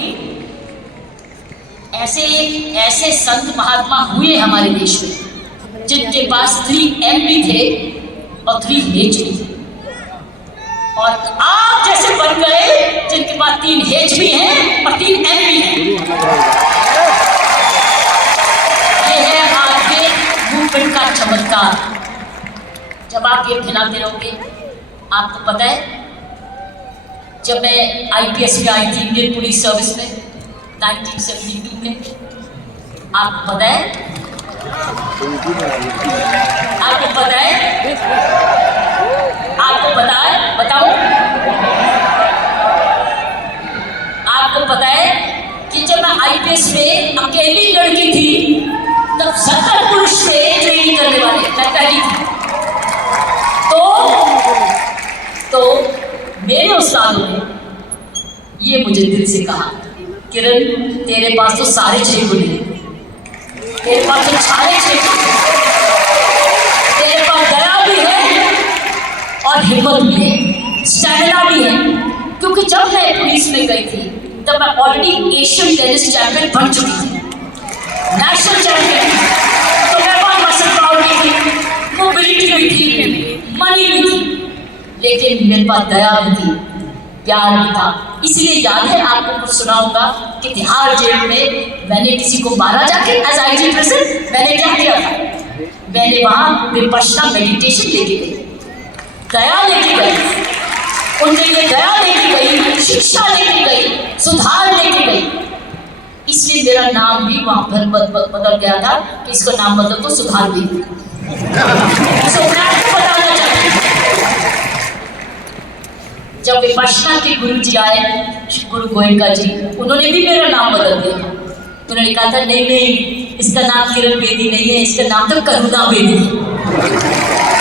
कहूंगी, ऐसे संत महात्मा हुए हमारे देश में जिनके पास 3M भी थे और 3H भी थे, और आप जैसे बन गए जिनके पास 3H भी हैं और 3M भी हैं। ये है आपके मूवमेंट का चमत्कार। जब आप ये खिलाते रहोगे, आपको पता है जब मैं IPS में आई थी, इंडियन पुलिस सर्विस में 1972 में, आपको पता है बताऊं? आपको पता है कि जब मैं IPS में अकेली लड़की थी तब 70 पुरुष थे ट्रेनिंग करने वाले, मैं पहली थी। तो मेरे उस्तादों ने ये मुझे दिल से कहा, किरण तेरे पास तो सारे 6 गुण हैं, तेरे पास तो सारे 6 गुण हैं, तेरे पास दया भी है और हिम्मत भी है, स्टैमिना भी है। क्योंकि जब मैं पुलिस में गई थी तब मैं ऑलरेडी एशियन टेनिस चैंपियन बन चुकी थी, नेशनल चैंपियन। तो मेरे पास मसल पावर भी थी, मोबिलिटी भी थी, मनी भी थी, लेकिन मेरे पास दया भी थी, प्यार भी था। इसलिए याद है, आपको कुछ सुनाऊंगा कि तिहाड़ जेल में मैंने किसी को मारा जाके एज IG प्रेसिडेंट। मैंने क्या किया था? मैंने वहाँ विपश्यना मेडिटेशन लेके गई, दया लेके गई, उनके लिए दया लेके गई, शिक्षा लेके गई, सुधार लेके गई। इसलिए मेरा नाम भी वहाँ पर बदल गया था कि इसका नाम बदल तो सुधार भी। बताना चाहिए, जब विपश्यना के गुरु जी आए, गुरु गोयनका जी, उन्होंने भी मेरा नाम बदल दिया। उन्होंने कहा था नहीं, इसका नाम किरण बेदी नहीं है, इसका नाम तो करुणा बेदी है।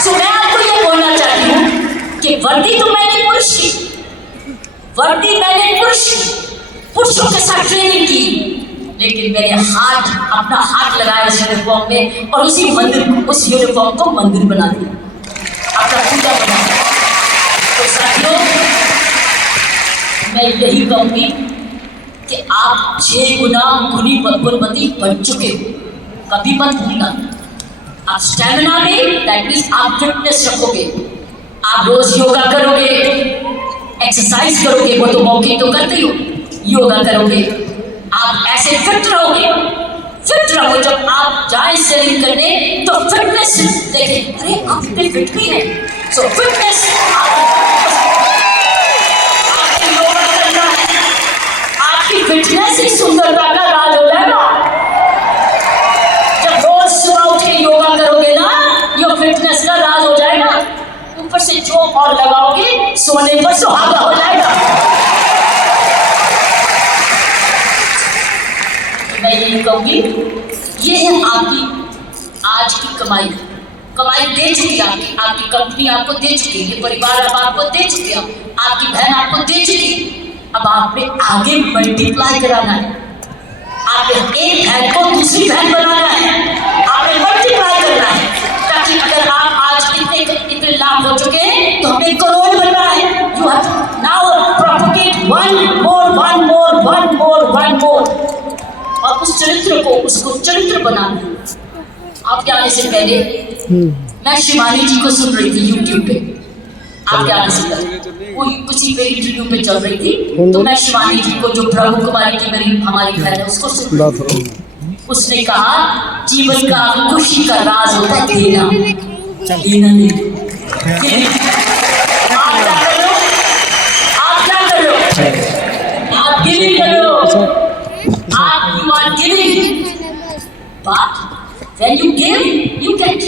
सो मैं आपको ये बोलना चाहती हूँ कि वर्दी तो मैंने पुरुष की, पुरुषों के साथ ट्रेनिंग की, लेकिन मैंने अपना हाथ लगाया उस यूनिफॉर्म में और उस यूनिफॉर्म को मंदिर बना दिया, अपना पूजा बना दिया। तो साथियों, मैं यही कहूंगी कि आप 6 गुना गुणवती बन चुके हो, कभी मत भूलना। आप स्टैमिना में, दैट मीन्स आप फिटनेस रखोगे, आप रोज योगा करोगे, एक्सरसाइज करोगे, वो तो मौके तो करते हो, योगा करोगे, आप ऐसे फिट रहोगे। फिट रहो, जब आप जाए सेलिंग करने तो फिटनेस देखें, अरे आप इतने फिट भी हैं। सो फिटनेस आपकी योगा करना है, आपकी फिटनेस ही सुंदरता का राज हो जाएगा। जब रोज सुबह उठ के योगा करोगे ना, ये फिटनेस का राज हो जाएगा। ऊपर से जो और लगाओगे, सोने पर सुहागा हो जाएगा। मैं यही कहूंगी, ये है आपकी आज की कमाई दे चुकी है, आपकी कंपनी आपको दे चुकी है, परिवार अब आपको दे चुके हैं, आपकी बहन आपको दे चुकी है। अब आपने आगे मल्टीप्लाई कराना है, आपने एक बहन को दूसरी बहन बनाना है, आपने मल्टीप्लाई करना है, ताकि अगर आप आज इतने लाभ हो चुके हैं तो हमें करोड़ बनना है। You have now propagate one more और उस चरित्र को, उसको चरित्र बनाना है। आपके आने से पहले मैं शिवानी जी को सुन रही थी YouTube पे, आपके आने से पहले कोई किसी पे इंटरव्यू पे चल रही थी, तो मैं शिवानी जी को, जो ब्रह्म कुमारी की हमारी बहन है, उसको सुन रही थी। उसने कहा जीवन का खुशी का राज होता है देना नहीं। आप क्या कर रहे हो? आप गिविंग कर रहे हो, आप you are giving, but when you give, you get.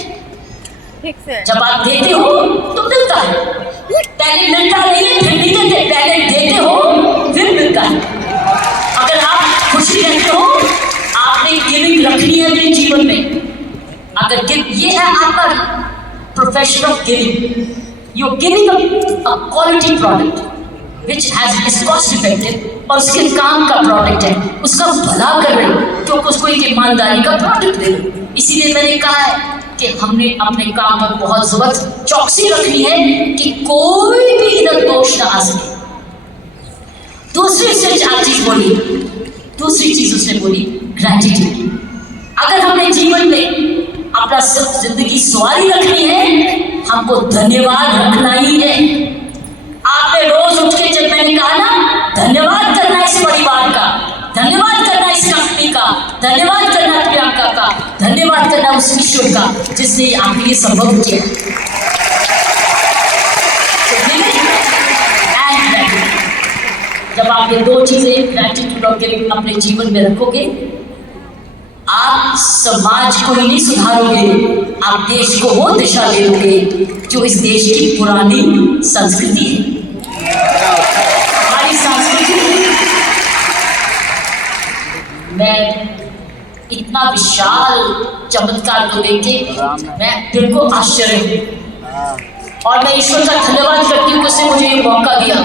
जब आप देते हो तो मिलता है, पहले मिलता नहीं है फिर नहीं देते, पहले देते हो फिर मिलता है। अगर आप खुशी रहते हो, आपने गिविंग रखनी है अपने जीवन में। अगर ये है आपका profession of giving, you giving a quality product which is cost effective, और उसके काम का प्रोडक्ट है, उसका भला कर रहे हो, क्योंकि उसको एक ईमानदारी का प्रोडक्ट दे रहे हो। इसीलिए मैंने कहा है कि हमने अपने काम पर बहुत जबरदस्त चौकसी रखनी है कि कोई भी इधर दोष ना आ सके। दूसरी से चार चीज बोली, दूसरी चीज उसने बोली ग्रैटिट्यूड। अगर हमने जीवन में अपना सब जिंदगी सवारी रखनी है, हमको धन्यवाद रखना ही है। आपने रोज उठ के, जब मैंने कहा ना धन्यवाद करना इस परिवार का, धन्यवाद करना इस कंपनी का, धन्यवाद करना प्रियंका का, धन्यवाद करना उस ईश्वर का जिसने आपके लिए संभव किया। जब आप ये दो चीजें ग्रैटिट्यूड और गिविंग अपने जीवन में रखोगे, आप समाज को ही नहीं सुधारोगे, आप देश को वो दिशा दे दोगे जो इस देश की पुरानी संस्कृति है, हमारी संस्कृति। मैं इतना विशाल चमत्कार को देख के मैं दिल को आश्चर्य हूँ और मैं ईश्वर का धन्यवाद करती हूँ कि उसने मुझे ये मौका दिया।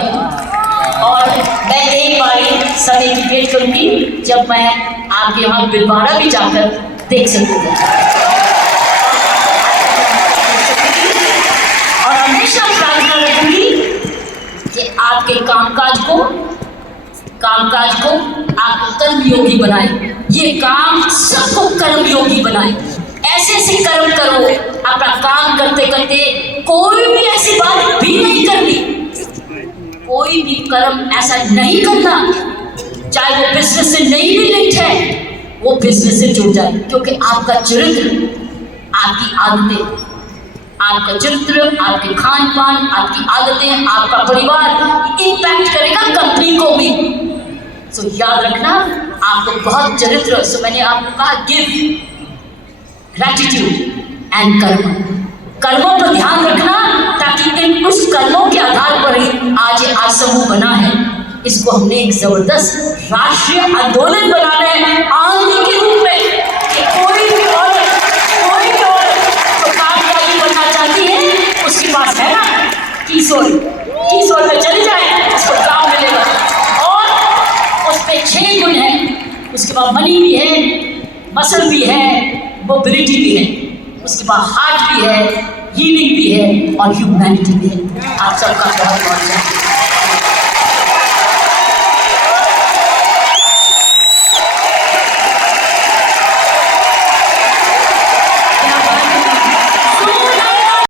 और मैं एक बार समय की वेट करूंगी जब मैं आपके यहाँ बिलवाड़ा भी जाकर देख सकूंगा और हमेशा प्रार्थना रखूंगी कि आपके कामकाज को आप कर्मयोगी बनाए, ये काम सबको कर्मयोगी बनाए। ऐसे ऐसे कर्म करो, अपना काम करते करते कोई भी ऐसी बात भी नहीं करनी, कोई भी कर्म ऐसा नहीं करना, चाहे वो बिजनेस से नहीं भी लिंक्ड है, वो बिजनेस से जुड़ जाए। क्योंकि आपका चरित्र, आपकी आदतें, आपका चरित्र, आपके खान पान, आपकी आदतें, आपका परिवार इम्पैक्ट करेगा कंपनी को भी। सो याद रखना, आपको बहुत चरित्र। सो मैंने आपको कहा गिव, ग्रैटिट्यूड एंड कर्म। कर्मों पर ध्यान रखना ताकि इन उस कर्मों के आधार पर ही आज ये आज समूह बना है। इसको हमने एक जबरदस्त राष्ट्रीय आंदोलन बनाना है आंधी के रूप में कि कोई भी औरत जो कामयाबी बनना चाहती है, उसके पास है ना किशोर में चले जाए, उसको काम मिलेगा। और उसमें 6 गुण है, उसके पास मनी भी है, मसल भी है, मोबिलिटी भी है, उसके पास हार्ट भी है, हीलिंग भी है और ह्यूमैनिटी भी है। आप सबका बहुत बहुत धन्यवाद।